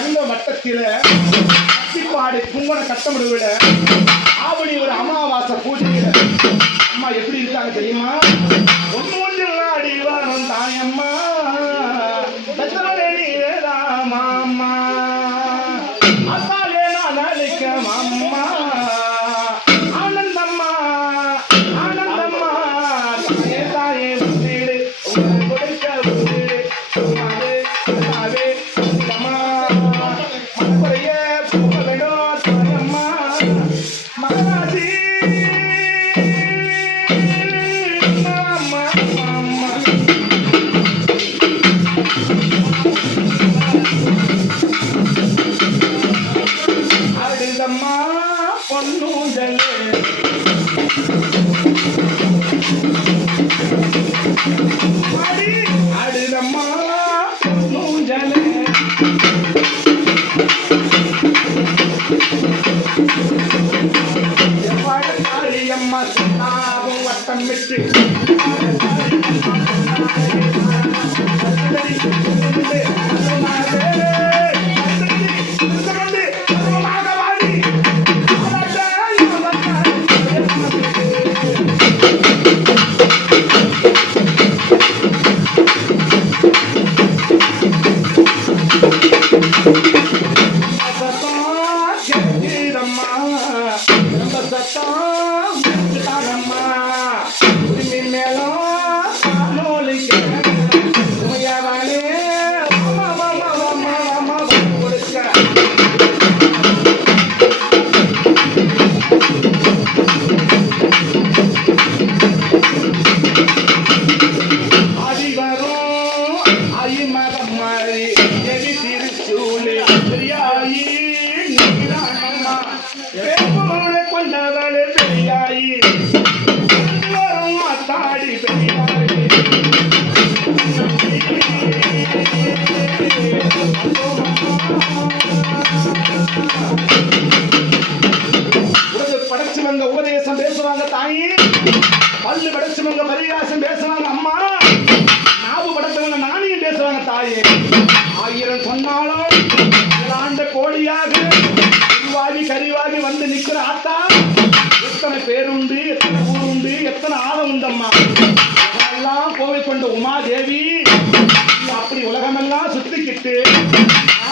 எந்த வட்டத்தில அத்திப்பாடி கும்பன கட்டமிடுவிட ஆவணி ஒரு அமாவாசை பூஜையில அம்மா எப்படி இருக்காங்க தெரியுமா? ஒன்னொன்றில் அடிவாரம் தாயம்மா நீ வேதாமா அத்தாலே நான் அழைக்க அம்மா ஆனந்தம்மா ஆனந்தம்மா தாயே தாயே வீடு கொடுக்க வீடு மனக்குறைய போக வேணும் தாயம்மா மகராசி அடுதம்மா பொன்னூஞ்சலே அடுதம்மா பொன்னூஞ்சலே அம்மா சொன்னாவும் வட்டம் விட்டு கொண்டவளே பெரியாயி தாடி பெரியாயி படைச்சு வந்த உபதேசம் பேசுவாங்க தாயி, பல்லு படைச்சவங்க பரிகாசம் பேசுவாங்க அம்மா, நாவு படைச்சவங்க நாணியும் பேசுவாங்க தாயே. ஆயிரம் சொன்னாலும் ஆண்ட கோழியாக உருவாகி கறிவாகி வந்து நிக்கிற ஆத்தா, எத்தனை பேருண்டு, எத்தனை ஊர் உண்டு, எத்தனை ஆழம் உண்டம்மா. அதெல்லாம் கோவில் கொண்ட உமாதேவி அப்படி உலகமெல்லாம் சுத்திக்கிட்டு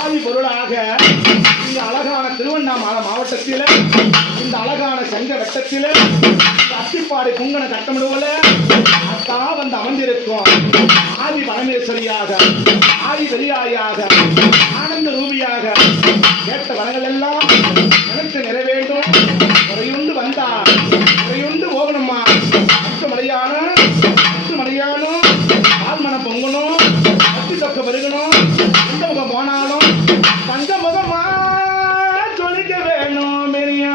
ஆதி பொருளாக இந்த அழகான திருவண்ணாமலை மாவட்டத்தில, இந்த அழகான சங்க வட்டத்தில, அத்திப்பாடி குங்கன கட்டமிடுவல அத்தா வந்து அமர்ந்திருக்கும் ஆதி பரமேஸ்வரியாக, ஆதி பெரியாயாக, ஆனந்த ரூபியாக கேட்ட வரங்கள் எல்லாம் எனக்கு நிறைவேண்டும். முறையுண்டு வந்தா முறையுண்டு போகணுமா, மலையானும் ஆழ்மனம் பொங்கணும், அத்தி தொக்க பெருகணும், எந்த முகம் போனாலும் தங்க முகமா சொல்லிக்க வேணும் பெரியா.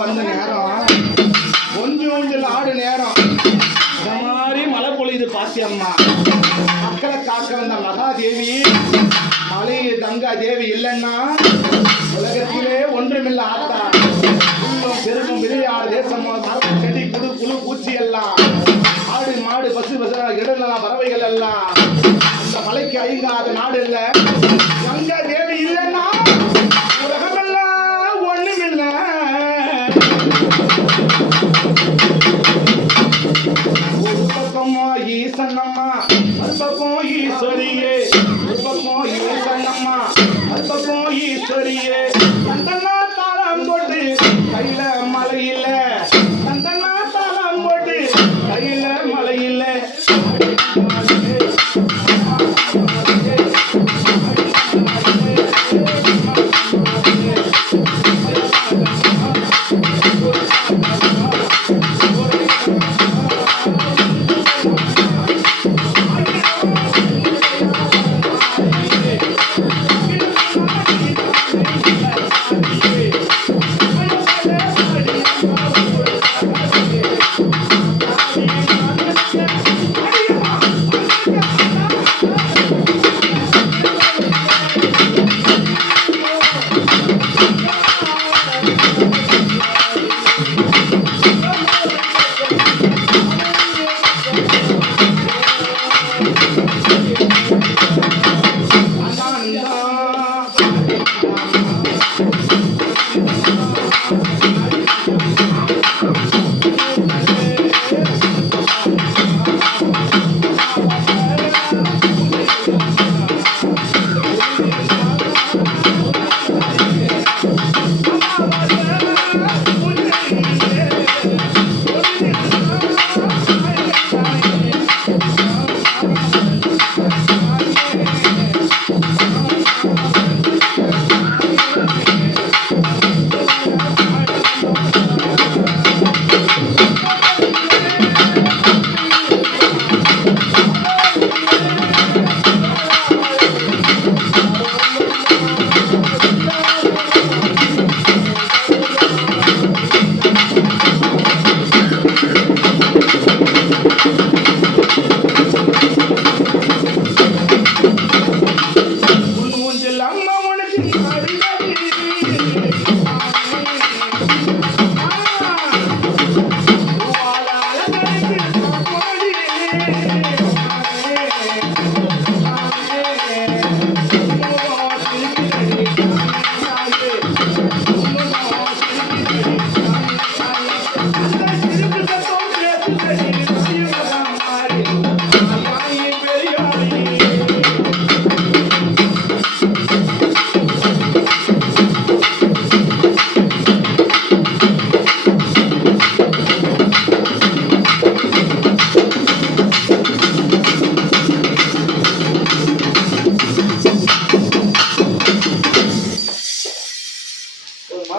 வந்த நேரம் கொஞ்சம் ஆடு நேரம் இந்த மாதிரி மழை பொழியுது பாத்தியம்மா. மக்களை காக்க வந்த மகாதேவி மலை கங்கா தேவி இல்லைன்னா உலகத்திலே ஒன்றுமில்ல ஆத்தா. பெருகும் விளையாடு தேசம் மரம் செடி குழு குழு பூச்சி எல்லாம் ஆடு மாடு பசு பசு இடலாம் பறவைகள் எல்லாம் அந்த மலைக்கு ஐங்காத நாடு இல்லை. கங்கா தேவி இல்லைன்னா உலகமெல்லாம் ஒண்ணுமில்ல. ஒரு பக்கமோ ஈசன்னம்மா ஒரு பக்கம் ஈஸ்வரியே, ஒரு பக்கம் ஈசன்னம்மா ஒரு பக்கம் ஈஸ்வரியே. தந்தனா தாளம் போட்டு கையில மலையில, தந்தனா தாளம் போட்டு கையில மலையில.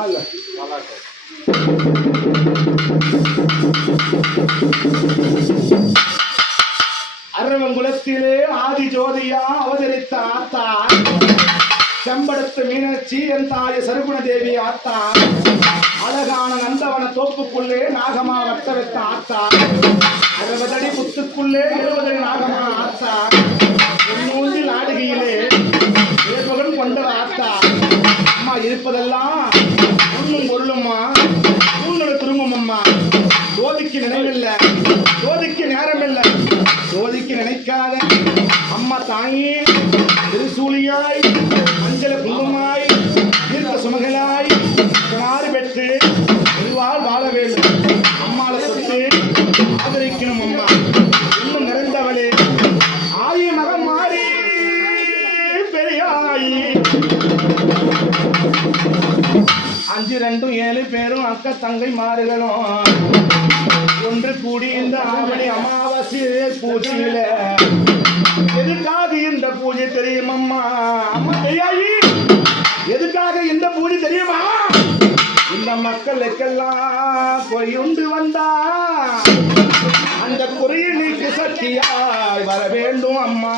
வாழ அரவங்குளத்திலே ஆதி ஜோதியா அவதரித்த ஆத்தா செம்படத்து மீனாட்சி என் தாய சருகுண தேவி ஆத்தா அழகான நந்தவன தோப்புக்குள்ளே நாகமா வட்ட வைத்த ஆத்தா 60 அடி புத்துக்குள்ளே 70 அடி நாகமா ஆத்தா மூன்றில் ஆடுகையிலே ஏற்பகன் கொண்ட ஆத்தா அம்மா இருப்பதெல்லாம் ஒன்னும் பொருளும்மா உன்னோட திரும்பும் அம்மா ஜோதிக்கு நினைவில்லை ஜோதிக்கு நேரம் இல்லை ஜோதிக்கு நினைக்காத அம்மா தாயே திருசூலியாய் மஞ்சள குங்குமாய் தீர்க்க சுமகளாய் குமாறு பெற்று எல்வாள் வாழ வேண்டும் அம்மாவை தொட்டு ஆதரிக்கணும் அம்மா இன்னும் நிறைந்தவளே ஆயி மகன் மாறி பெரியாயி 5 2 7 பேரும் அக்க தங்கை மாறுகளும் ஒன்று கூடி இந்த ஆவணி அமாவாசை பூஜையில எதுக்காக இந்த பூஜை தெரியும் அம்மா அம்மா பெரியாயி எதுக்காக இந்த பூஜை தெரியுமா இந்த மக்களுக்கெல்லாம் கொய்யுண்டு வந்தா அந்த குறையை நீக்கு சக்தியாய் வர வேண்டும் அம்மா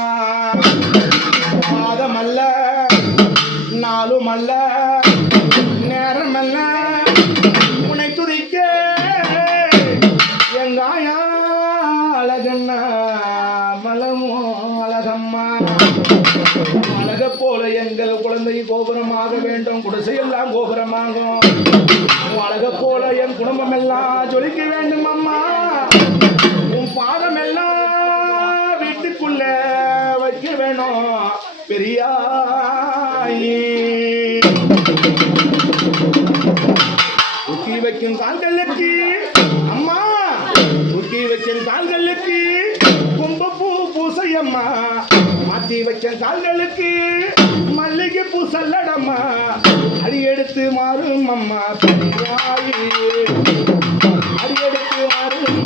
மாதம் அல்ல நாளும் அல்ல நேரம் அல்ல உன்னை துதிக்க எங்காயா அழகண்ணா மலமோ அழகம்மா அழக போல எங்கள் குழந்தை கோபுரமாக வேண்டும் குடிசையெல்லாம் கோபுரமாகும் அழக போல என் குடும்பம் எல்லாம் ஜொலிக்க வேண்டும் அம்மா உன் பாதம் எல்லாம் வீட்டுக்குள்ள வைக்க வேணும் பெரியாயி ஊக்கி வைக்கும் கால்களுக்கு அம்மா ஊக்கி வைக்கும் கால்களுக்கு கும்பப்பூ பூசையம்மா மாத்தி வைக்கும் கால்களுக்கு மல்லிகை பூ சல்லடம்மா அடி எடுத்து மாறும் அம்மா பெரியாயி அடி எடுத்து மாறும்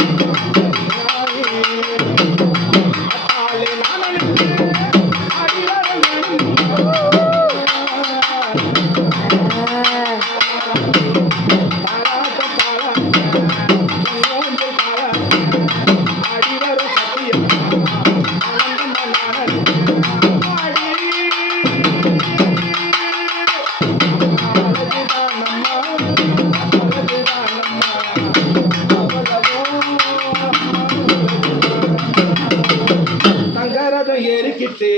ஏறிக்கிட்டு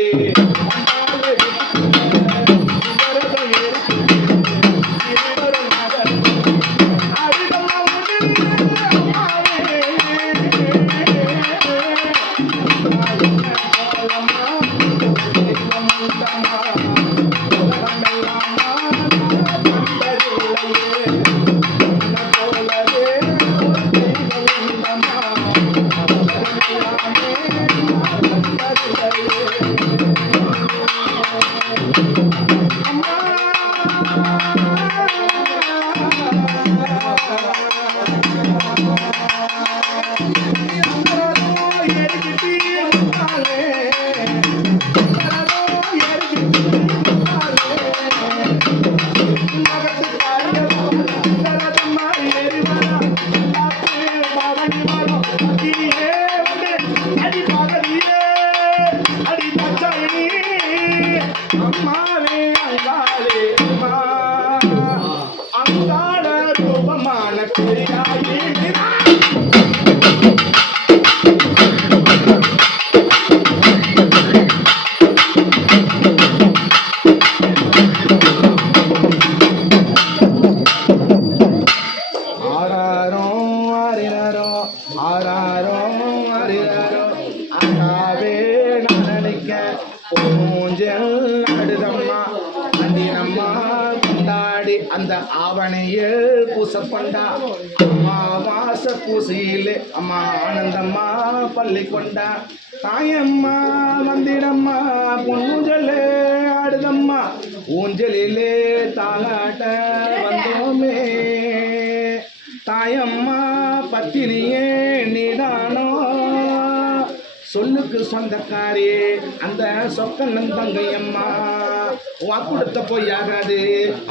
அந்த ஆவணையில் பூசப்பண்டா அம்மாவாச பூசையிலே அம்மா ஆனந்தம்மா பள்ளி கொண்டா தாயம்மா வந்திடம்மா பொன்னுஞ்சலே ஆடுதம்மா ஊஞ்சலிலே தாளாட்ட வந்தோமே தாயம்மா பத்தினியே நீதானோ சொல்லுக்கு சொந்தக்காரியே அந்த சொக்கண்ணன் தங்கையம்மா வாக்கு கொடுத்த பொய்யாகாது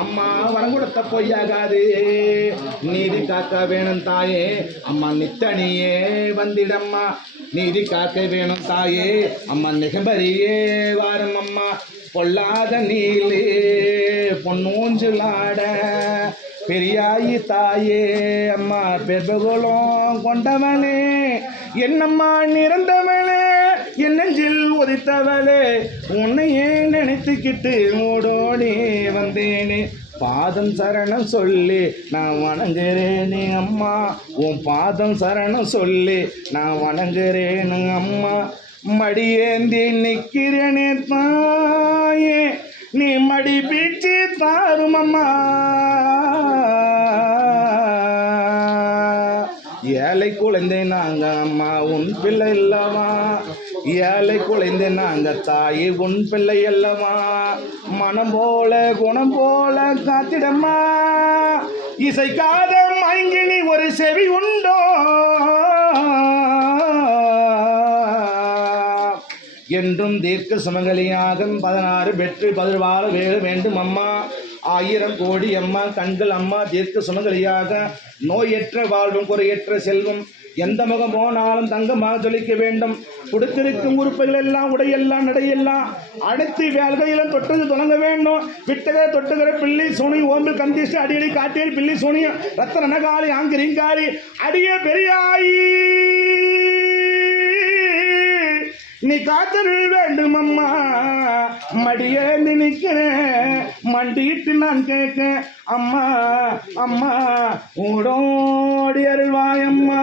அம்மா, வரம் கொடுத்த பொய்யாகாது. நீதி காக்க வேணும் தாயே அம்மா, நித்தனியே வந்திடம்மா. நீதி காக்க வேணும் தாயே அம்மா, நிகம்பரியே வாரம் அம்மா. பொல்லாத நீலே பொன்னூஞ்சலாட பெரியாயி தாயே அம்மா, பெருகுலம் கொண்டவளே என்னம்மா நிறந்தவளே, என் நெஞ்சில் உதித்தவளே, உன்னையே நினைத்துக்கிட்டு ஓடோடி வந்தேனே. பாதம் சரணம் சொல்லி நான் வணங்குறேனே அம்மா, உன் பாதம் சரணம் சொல்லி நான் வணங்குறேனு அம்மா. மடியேந்தி நிற்கிறேனே தாயே, நீ மடி பீச்சு தாரும் அம்மா. ஏழை குழந்தை நாங்க அம்மா, உன் பிள்ளை இல்லவா. ஏழை குழந்தை நாங்க தாய், உன் பிள்ளை அல்லவா. மனம் போல குணம் போல காத்திடம்மா, இசைக்காத மயங்கினி ஒரு செவி உண்டோ. என்றும் தீர்க்க சுமங்கலியாக 16 பெற்று 16 வேற வேண்டும் அம்மா. 1000 கோடி அம்மா கண்கள் அம்மா, தீர்க்க சுமங்கலியாக நோயற்ற வாழ்வும் குறையற்ற செல்வம், எந்த முகம் போனாலும் தங்கமாக ஜொலிக்க வேண்டும். கொடுத்திருக்கும் உறுப்புகள் எல்லாம் உடையெல்லாம் நடையெல்லாம் அனைத்து வேல்கையிலும் தொட்டது தொடங்க வேண்டும். விட்டக தொட்டுகிற பிள்ளை சோனி ஓம்பில் கந்திஷ்ட அடியடி காட்டியல் பிள்ளை சோனியம் ரத்த நனகாலி ஆங்கிரிங்காரி அடிய பெரியாயி, நீ காத்தரு வேண்டும் அம்மா. மடியே நினைக்கிறேன் மண்டிட்டு நான் கேட்க அம்மா, அம்மா ஓடோடி அருள்வாயம்மா.